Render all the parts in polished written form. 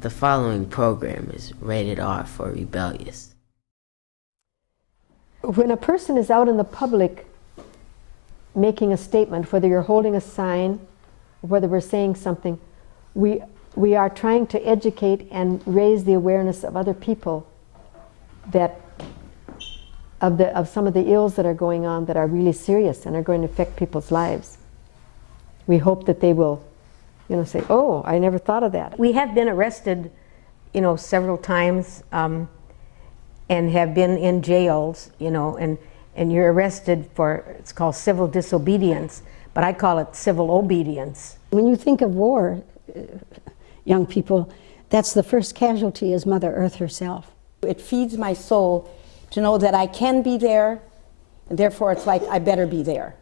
The following program is rated R for rebellious. When a person is out in the public making a statement, whether you're holding a sign, whether we're saying something, we are trying to educate and raise the awareness of other people that of some of the ills that are going on that are really serious and are going to affect people's lives. We hope that they will, say, "Oh, I never thought of that." We have been arrested, several times, and have been in jails, and you're arrested for, it's called civil disobedience, but I call it civil obedience. When you think of war, young people, that's the first casualty is Mother Earth herself. It feeds my soul to know that I can be there, and therefore it's like I better be there.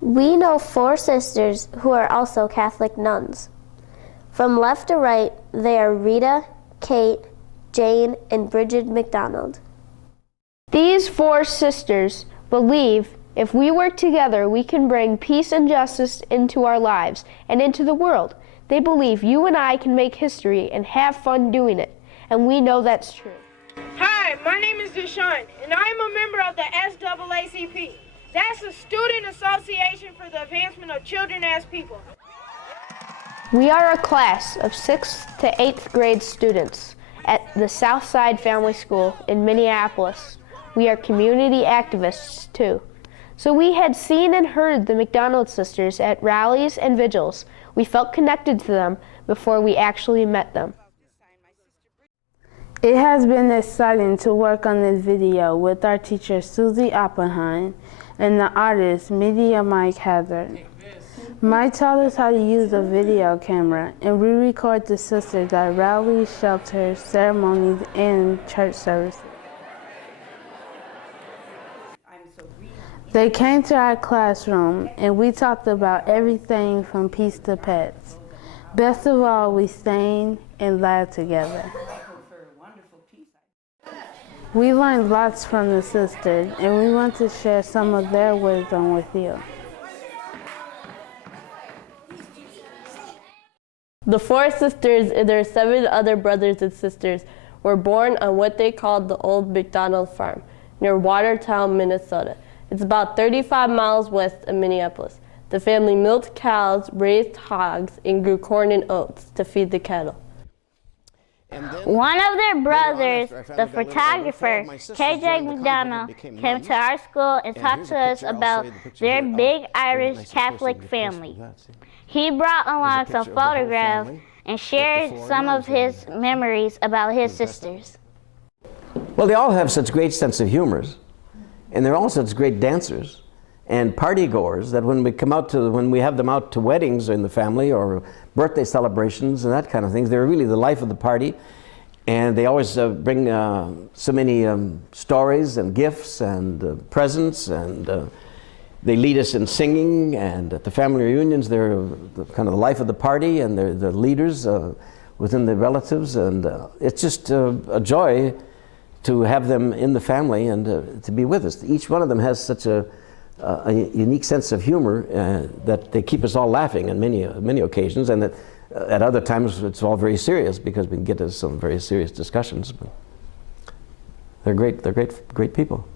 We know 4 sisters who are also Catholic nuns. From left to right, they are Rita, Kate, Jane, and Brigid McDonald. These 4 sisters believe if we work together, we can bring peace and justice into our lives and into the world. They believe you and I can make history and have fun doing it, and we know that's true. Hi, my name is Deshaun, and I'm a member of the SAACP. That's the Student Association for the Advancement of Children as People. We are a class of 6th to 8th grade students at the Southside Family School in Minneapolis. We are community activists too. So we had seen and heard the McDonald sisters at rallies and vigils. We felt connected to them before we actually met them. It has been exciting to work on this video with our teacher Susie Oppenheim and the artist Media Mike Hazard. Mike taught us how to use a video camera, and we record the sisters at rallies, shelters, ceremonies, and church services. They came to our classroom, and we talked about everything from peace to pets. Best of all, we sang and laughed together. We learned lots from the sisters, and we want to share some of their wisdom with you. The 4 sisters and their 7 other brothers and sisters were born on what they called the old McDonald farm near Watertown, Minnesota. It's about 35 miles west of Minneapolis. The family milked cows, raised hogs, and grew corn and oats to feed the cattle. One of their brothers, the photographer, Jane McDonald, came to our school and talked to us about their big Irish Catholic family. He brought along some photographs and shared some of his memories about his sisters. Well, they all have such great sense of humors, and they're all such great dancers and party goers that when we have them out to weddings in the family or birthday celebrations and that kind of thing, they're really the life of the party. And they always bring so many stories and gifts and presents, and they lead us in singing, and at the family reunions they're kind of the life of the party, and they're the leaders within the relatives, and it's just a joy to have them in the family and to be with us. Each one of them has such a unique sense of humor that they keep us all laughing on many occasions, and that at other times it's all very serious because we can get into some very serious discussions. But they're great people.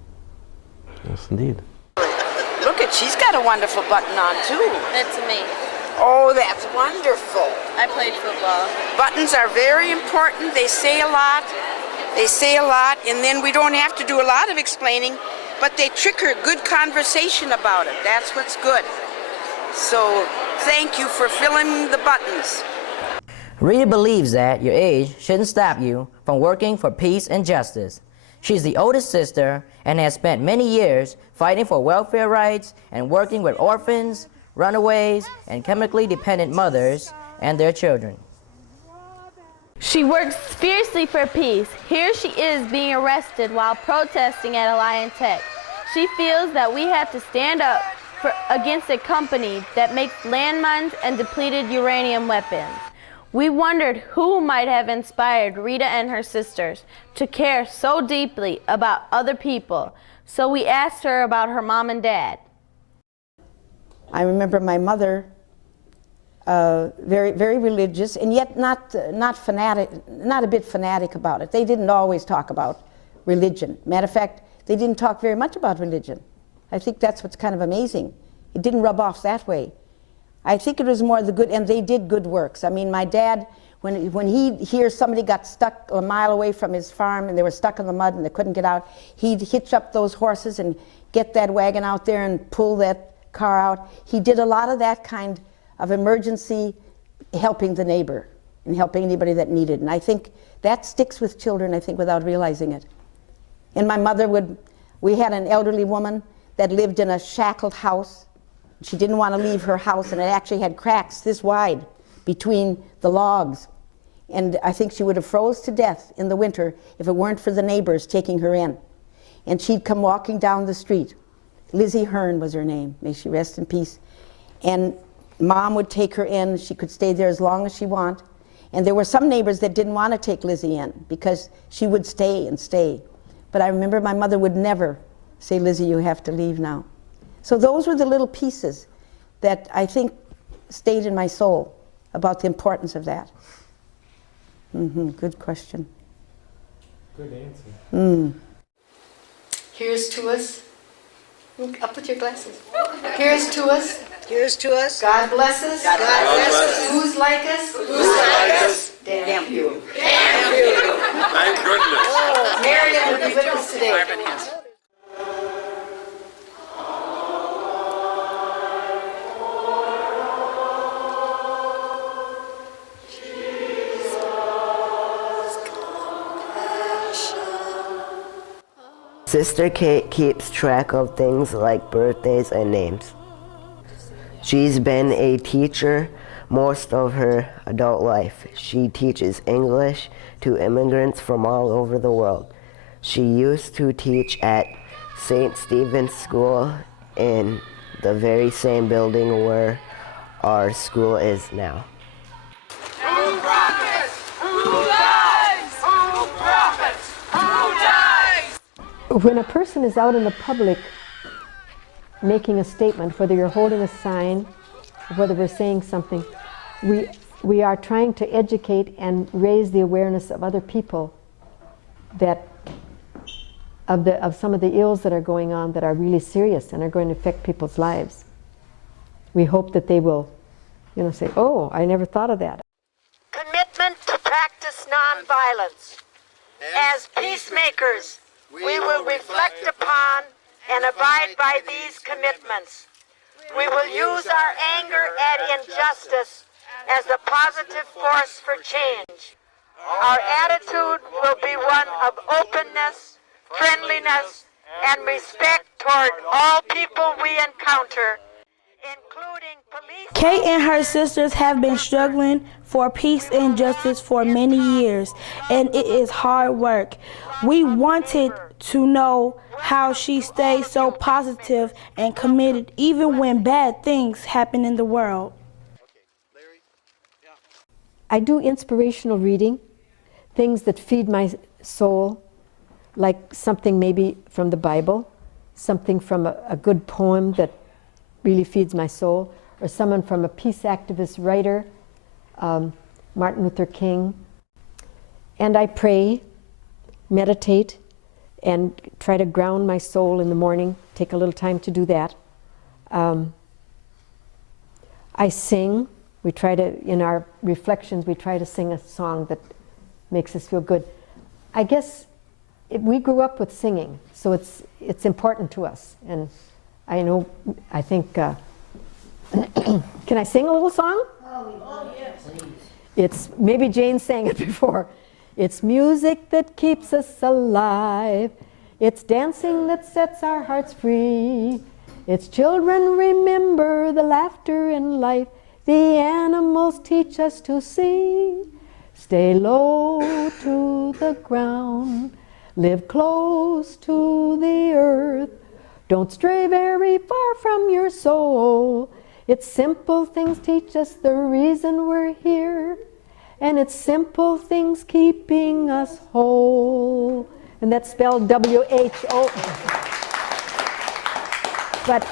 Yes, indeed. Look at, she's got a wonderful button on too. That's me. Oh, that's wonderful. I played football. Buttons are very important. They say a lot. And then we don't have to do a lot of explaining, but they trigger good conversation about it. That's what's good. So thank you for filling the buttons. Rita believes that your age shouldn't stop you from working for peace and justice. She's the oldest sister and has spent many years fighting for welfare rights and working with orphans, runaways, and chemically dependent mothers and their children. She works fiercely for peace. Here she is being arrested while protesting at Alliance Tech. She feels that we have to stand up against a company that makes landmines and depleted uranium weapons. We wondered who might have inspired Rita and her sisters to care so deeply about other people, so we asked her about her mom and dad. I remember my mother, very, very religious, and yet not fanatic, not a bit fanatic about it. They didn't always talk about religion. Matter of fact, they didn't talk very much about religion. I think that's what's kind of amazing. It didn't rub off that way. I think it was more the good, and they did good works. I mean, my dad, when he hears somebody got stuck a mile away from his farm and they were stuck in the mud and they couldn't get out, he'd hitch up those horses and get that wagon out there and pull that car out. He did a lot of that kind of emergency helping the neighbor and helping anybody that needed. And I think that sticks with children, I think, without realizing it. And my mother we had an elderly woman that lived in a shackled house. She didn't want to leave her house, and it actually had cracks this wide between the logs. And I think she would have froze to death in the winter if it weren't for the neighbors taking her in. And she'd come walking down the street. Lizzie Hearn was her name, may she rest in peace. And Mom would take her in. She could stay there as long as she wanted. And there were some neighbors that didn't want to take Lizzie in because she would stay and stay. But I remember my mother would never say, Lizzie, you have to leave now. So those were the little pieces that I think stayed in my soul about the importance of that. Good question. Good answer. Here's to us. Up with your glasses. Here's to us. Here's to us. God bless us. God bless us. Who's like us? Who's like us? Damn few. Damn few. Thank goodness. Marion will be with us today. Sister Kate keeps track of things like birthdays and names. She's been a teacher most of her adult life. She teaches English to immigrants from all over the world. She used to teach at St. Stephen's School in the very same building where our school is now. Who profits? Who dies? Who profits? Who dies? When a person is out in the public making a statement, whether you're holding a sign, whether we're saying something, we are trying to educate and raise the awareness of other people that of some of the ills that are going on that are really serious and are going to affect people's lives. We hope that they will, say, oh, I never thought of that. Commitment to practice nonviolence. As peacemakers, we will reflect upon and abide by these commitments. We will use our anger at injustice as a positive force for change. Our attitude will be one of openness, friendliness, and respect toward all people we encounter, including police. Kate and her sisters have been struggling for peace and justice for many years, and it is hard work. We wanted to know how she stays so positive and committed even when bad things happen in the world. I do inspirational reading, things that feed my soul, like something maybe from the Bible, something from a good poem that really feeds my soul, or someone from a peace activist writer, Martin Luther King. And I pray, meditate, and try to ground my soul in the morning, take a little time to do that. I sing. We try to, in our reflections, we try to sing a song that makes us feel good. I guess we grew up with singing, so it's important to us. And I think, can I sing a little song? Oh, yes. It's, maybe Jane sang it before. It's music that keeps us alive. It's dancing that sets our hearts free. It's children remember the laughter in life. The animals teach us to see. Stay low to the ground. Live close to the earth. Don't stray very far from your soul. It's simple things teach us the reason we're here. And it's simple things keeping us whole. And that's spelled W-H-O. But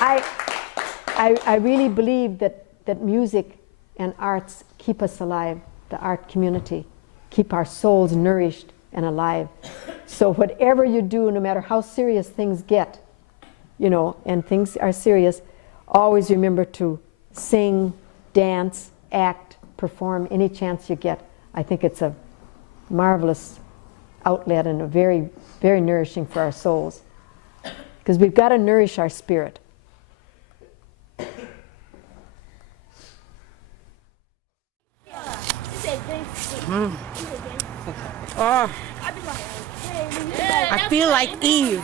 I really believe that music and arts keep us alive, the art community, keep our souls nourished and alive. So whatever you do, no matter how serious things get, you know, and things are serious, always remember to sing, dance, act, perform any chance you get. I think it's a marvelous outlet and a very, very nourishing for our souls. Because we've got to nourish our spirit. Oh, I feel like Eve.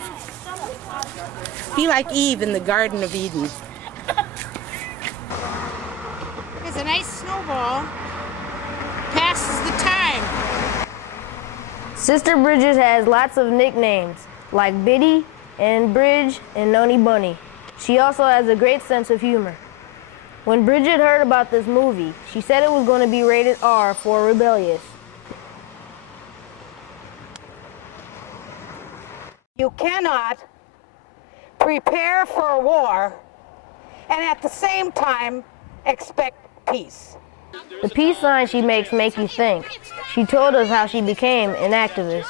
Feel like Eve in the Garden of Eden. There's a nice snowball. Passes the time. Sister Bridget has lots of nicknames, like Biddy and Bridge and Noni Bunny. She also has a great sense of humor. When Bridget heard about this movie, she said it was going to be rated R for rebellious. You cannot prepare for war and at the same time expect peace. The peace signs she makes make you think. She told us how she became an activist.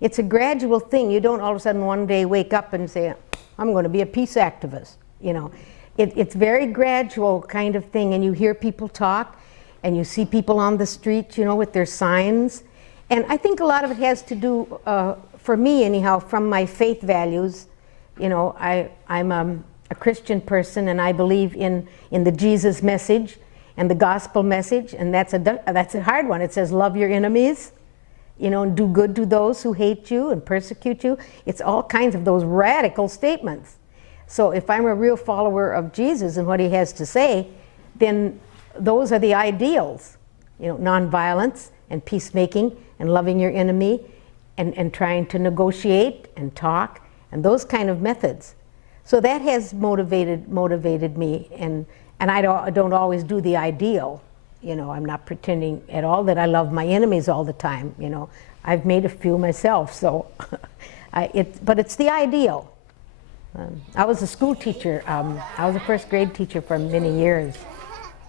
It's a gradual thing. You don't all of a sudden one day wake up and say, I'm going to be a peace activist. You know, it's very gradual kind of thing, and you hear people talk, and you see people on the street, you know, with their signs. And I think a lot of it has to do, for me anyhow, from my faith values. You know, I'm a Christian person, and I believe in the Jesus message and the gospel message, and that's a hard one. It says, love your enemies, you know, and do good to those who hate you and persecute you. It's all kinds of those radical statements. So if I'm a real follower of Jesus and what he has to say, then those are the ideals, you know, nonviolence and peacemaking and loving your enemy and trying to negotiate and talk and those kind of methods. So that has motivated me, and I don't always do the ideal. You know, I'm not pretending at all that I love my enemies all the time. You know, I've made a few myself, so but it's the ideal. I was a school teacher. I was a first grade teacher for many years.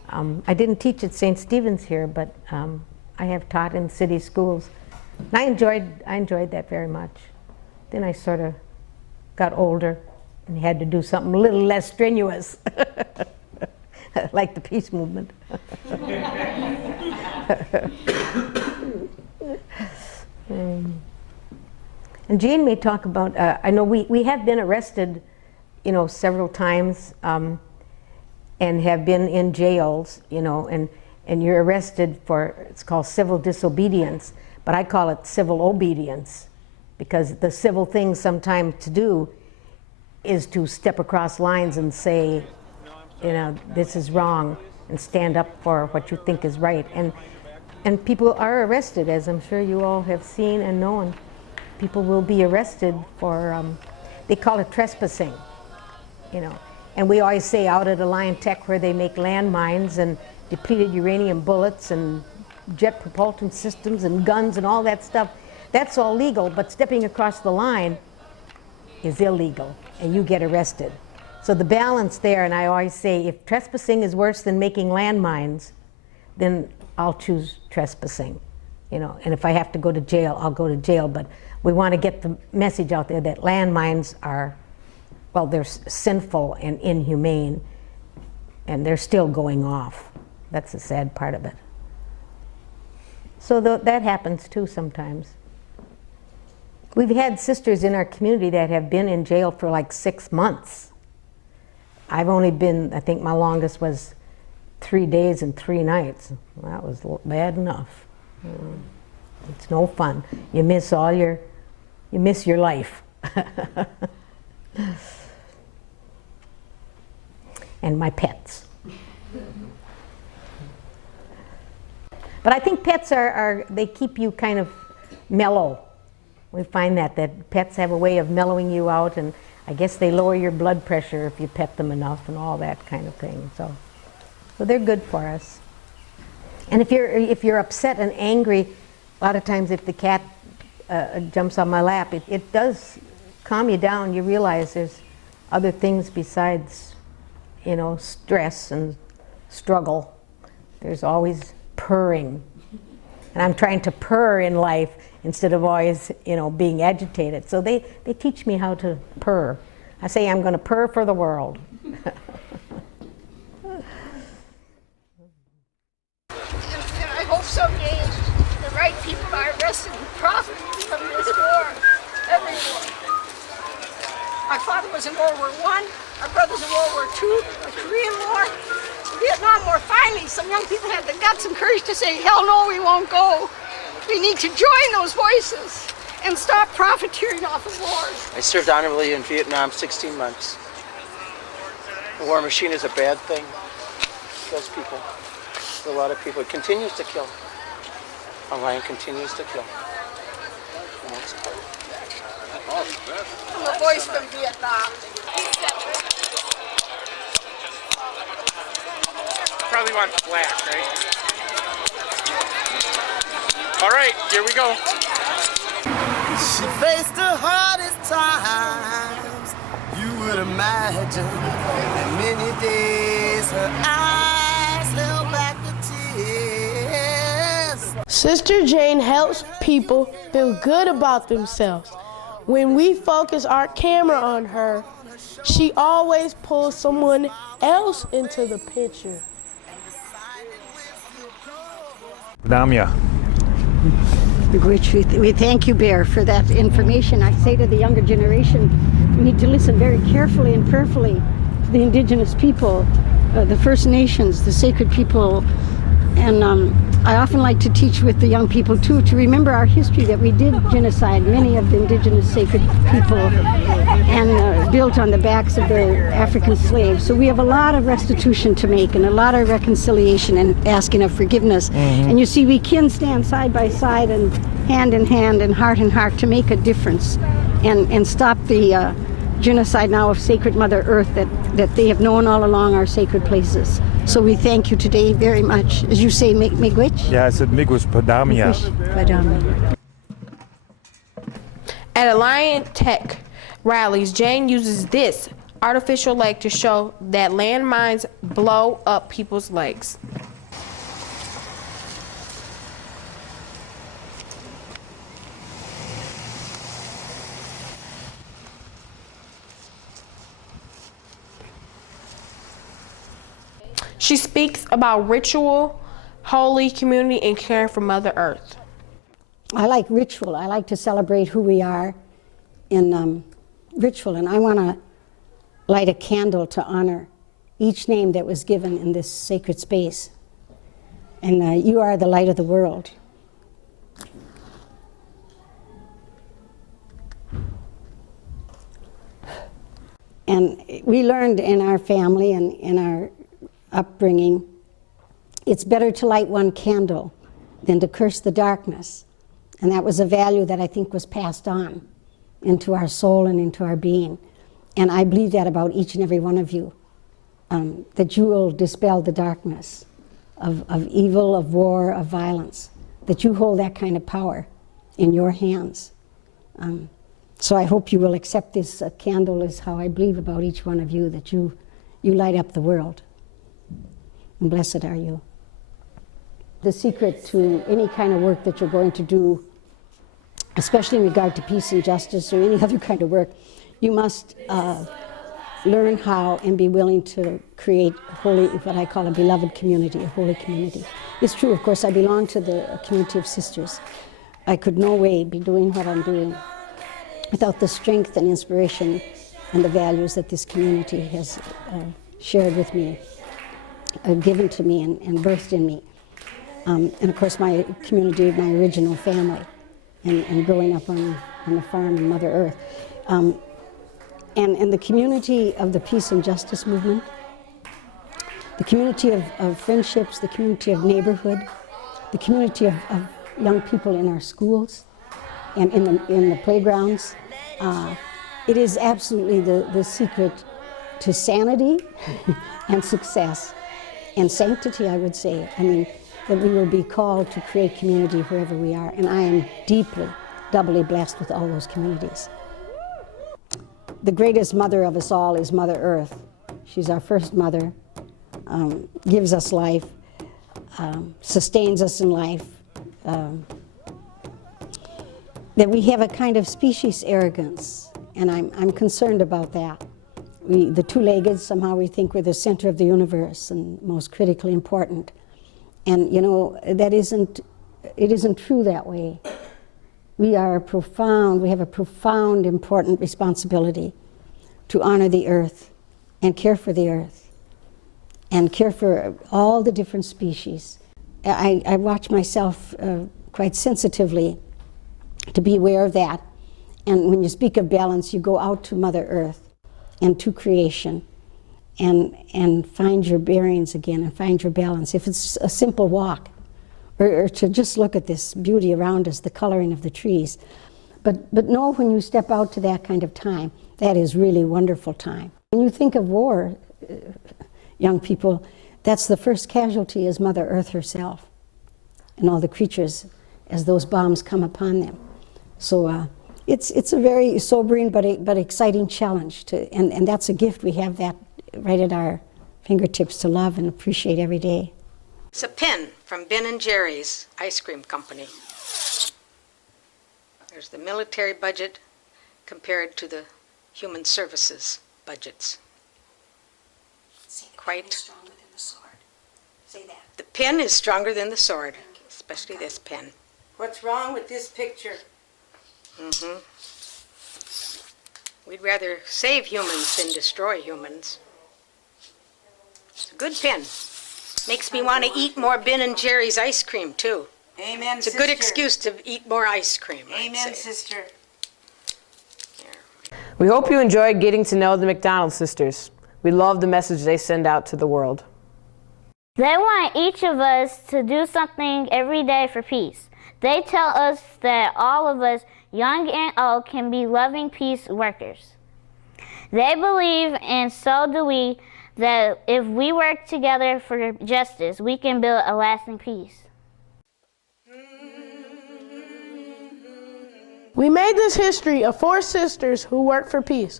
I didn't teach at St. Stephen's here, but I have taught in city schools. And I enjoyed that very much. Then I sort of got older and had to do something a little less strenuous, like the peace movement. And Jane may talk about, I know we have been arrested, you know, several times and have been in jails, you know, and you're arrested for, it's called civil disobedience, but I call it civil obedience, because the civil thing sometimes to do is to step across lines and say, you know, this is wrong, and stand up for what you think is right. And people are arrested, as I'm sure you all have seen and known. People will be arrested for, they call it trespassing, you know. And we always say out at Alliant Tech, where they make landmines and depleted uranium bullets and jet propulsion systems and guns and all that stuff, that's all legal, but stepping across the line is illegal, and you get arrested. So the balance there, and I always say, if trespassing is worse than making landmines, then I'll choose trespassing, you know. And if I have to go to jail, I'll go to jail. But we want to get the message out there that landmines are, well, they're sinful and inhumane, and they're still going off. That's the sad part of it. So that happens too sometimes. We've had sisters in our community that have been in jail for like 6 months. I've only been, I think my longest was 3 days and 3 nights. That was bad enough. It's no fun. You miss your life. And my pets. But I think pets they keep you kind of mellow. We find that pets have a way of mellowing you out, and I guess they lower your blood pressure if you pet them enough and all that kind of thing. So they're good for us. And if you're upset and angry, a lot of times if the cat jumps on my lap, it does calm you down. You realize there's other things besides, you know, stress and struggle. There's always purring. And I'm trying to purr in life instead of always, you know, being agitated. So they teach me how to purr. I say I'm going to purr for the world. And I hope someday the right people are arrested and profit from this war. Everyone. My father was in World War I, our brother's in World War II, the Korean War, the Vietnam War. Finally, some young people had the guts and courage to say, hell no, we won't go. We need to join those voices and stop profiteering off of wars. I served honorably in Vietnam 16 months. The war machine is a bad thing. It kills people. A lot of people. It continues to kill. A lion continues to kill. I'm a voice from Vietnam. Probably want black, right? All right, here we go. She faced the hardest times you would imagine. And many days her eyes held back the tears. Sister Jane helps people feel good about themselves. When we focus our camera on her, she always pulls someone else into the picture. Damia. Which we thank you, Bear, for that information. I say to the younger generation, we need to listen very carefully and prayerfully to the indigenous people, the First Nations, the sacred people. And I often like to teach with the young people, too, to remember our history, that we did genocide many of the indigenous sacred people and built on the backs of the African slaves. So we have a lot of restitution to make and a lot of reconciliation and asking of forgiveness. And you see, we can stand side by side and hand in hand and heart in heart to make a difference and stop the genocide now of sacred Mother Earth that they have known all along our sacred places. So we thank you today very much. As you say, miigwech? Yeah, I said miigwech padamia. At Alliant Tech rallies, Jane uses this artificial leg to show that landmines blow up people's legs. She speaks about ritual, holy community, and caring for Mother Earth. I like ritual. I like to celebrate who we are in ritual, and I want to light a candle to honor each name that was given in this sacred space. And you are the light of the world. And we learned in our family and in our upbringing, it's better to light one candle than to curse the darkness. And that was a value that I think was passed on into our soul and into our being. And I believe that about each and every one of you, that you will dispel the darkness of evil, of war, of violence, that you hold that kind of power in your hands. So I hope you will accept this candle as how I believe about each one of you, that you light up the world. And blessed are you. The secret to any kind of work that you're going to do, especially in regard to peace and justice or any other kind of work, you must learn how and be willing to create holy, what I call a beloved community, a holy community. It's true, of course, I belong to the community of sisters. I could no way be doing what I'm doing without the strength and inspiration and the values that this community has shared with me, given to me and birthed in me. And of course my community, my original family, and growing up on the farm in Mother Earth. And the community of the peace and justice movement, the community of friendships, the community of neighborhood, the community of young people in our schools, and in the playgrounds. It is absolutely the secret to sanity and success and sanctity, I would say. I mean, that we will be called to create community wherever we are, and I am deeply, doubly blessed with all those communities. The greatest mother of us all is Mother Earth. She's our first mother, gives us life, sustains us in life. That we have a kind of species arrogance, and I'm concerned about that. The two-legged, somehow we think we're the center of the universe and most critically important. And you know, it isn't true that way. We have a profound, important responsibility to honor the earth and care for the earth and care for all the different species. I watch myself quite sensitively to be aware of that. And when you speak of balance, you go out to Mother Earth and to creation and find your bearings again and find your balance. If it's a simple walk, or to just look at this beauty around us, the coloring of the trees. But know when you step out to that kind of time, that is really wonderful time. When you think of war, young people, that's the first casualty is Mother Earth herself and all the creatures as those bombs come upon them. So it's a very sobering but exciting challenge, and that's a gift. We have that right at our fingertips to love and appreciate every day. It's a pin from Ben & Jerry's ice cream company. There's the military budget compared to the human services budgets. Quite. Stronger than the sword. Say that. The pen is stronger than the sword, especially this pen. What's wrong with this picture? Mm-hmm. We'd rather save humans than destroy humans. It's a good pen. Makes me want to eat more Ben & Jerry's ice cream, too. Amen, It's a good excuse to eat more ice cream. Amen, sister. We hope you enjoyed getting to know the McDonald sisters. We love the message they send out to the world. They want each of us to do something every day for peace. They tell us that all of us, young and old, can be loving peace workers. They believe, and so do we, that if we work together for justice, we can build a lasting peace. We made this history of 4 sisters who work for peace.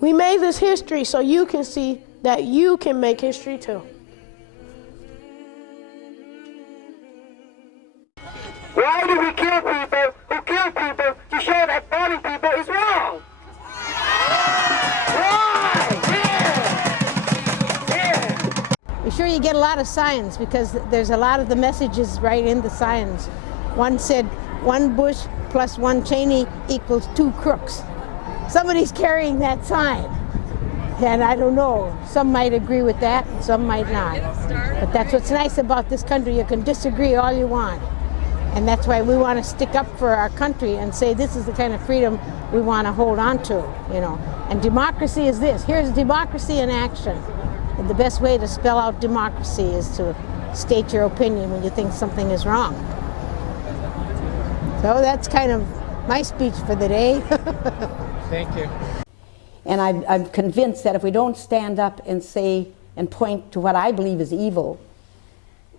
We made this history so you can see that you can make history too. Why do we kill people who kill people to show that burning people is wrong? Be sure you get a lot of signs, because there's a lot of the messages right in the signs. One said 1 Bush plus 1 Cheney equals 2 crooks. Somebody's carrying that sign. And I don't know, some might agree with that, and some might not. But that's what's nice about this country. You can disagree all you want. And that's why we want to stick up for our country and say this is the kind of freedom we want to hold on to, you know. And democracy is this. Here's democracy in action. And the best way to spell out democracy is to state your opinion when you think something is wrong. So that's kind of my speech for the day. Thank you. And I'm convinced that if we don't stand up and say and point to what I believe is evil,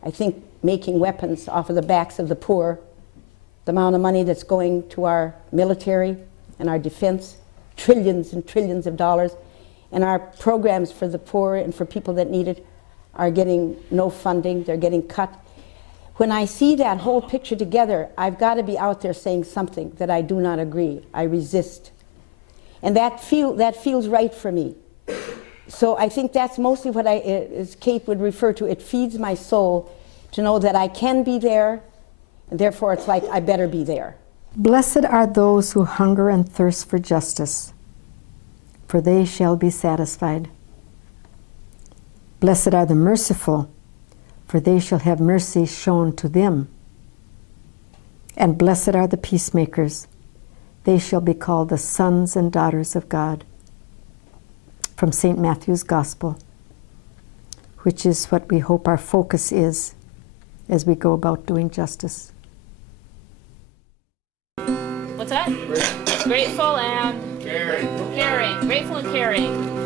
I think making weapons off of the backs of the poor, the amount of money that's going to our military and our defense, trillions and trillions of dollars, and our programs for the poor and for people that need it are getting no funding, they're getting cut. When I see that whole picture together, I've got to be out there saying something that I do not agree, I resist. And that feels right for me. So I think that's mostly what as Kate would refer to, it feeds my soul to know that I can be there, and therefore it's like I better be there. Blessed are those who hunger and thirst for justice, for they shall be satisfied. Blessed are the merciful, for they shall have mercy shown to them. And blessed are the peacemakers, they shall be called the sons and daughters of God. From St. Matthew's Gospel, which is what we hope our focus is as we go about doing justice. What's up? what? Grateful and caring. Grateful and caring.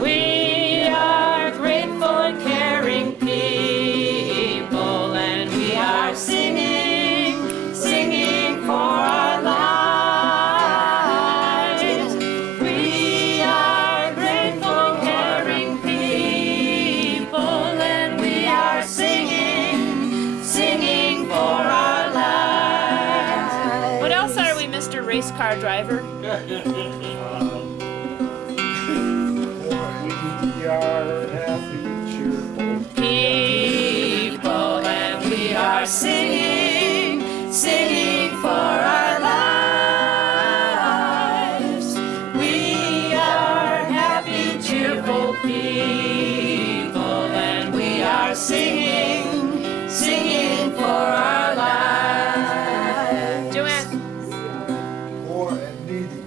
We are grateful and caring people, and we are singing, singing for our lives. We are grateful, caring people, and we are singing, singing for our lives. What else are we, Mr. Race Car Driver? We are happy, cheerful people, and we are singing, singing for our lives. We are happy, cheerful people, and we are singing, singing for our lives. Joanne.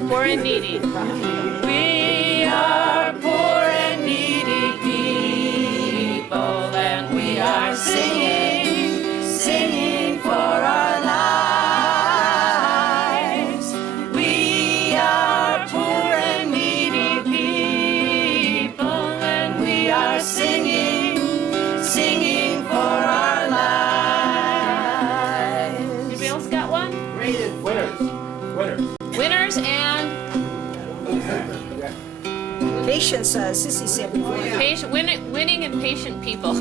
Poor and needy. We are poor and needy people, and we are singing, singing for our lives. We are poor and needy people, and we are singing, singing for our lives. Anybody else got one? Winners. Winners and Patience, Sissy said before. winning and patient people.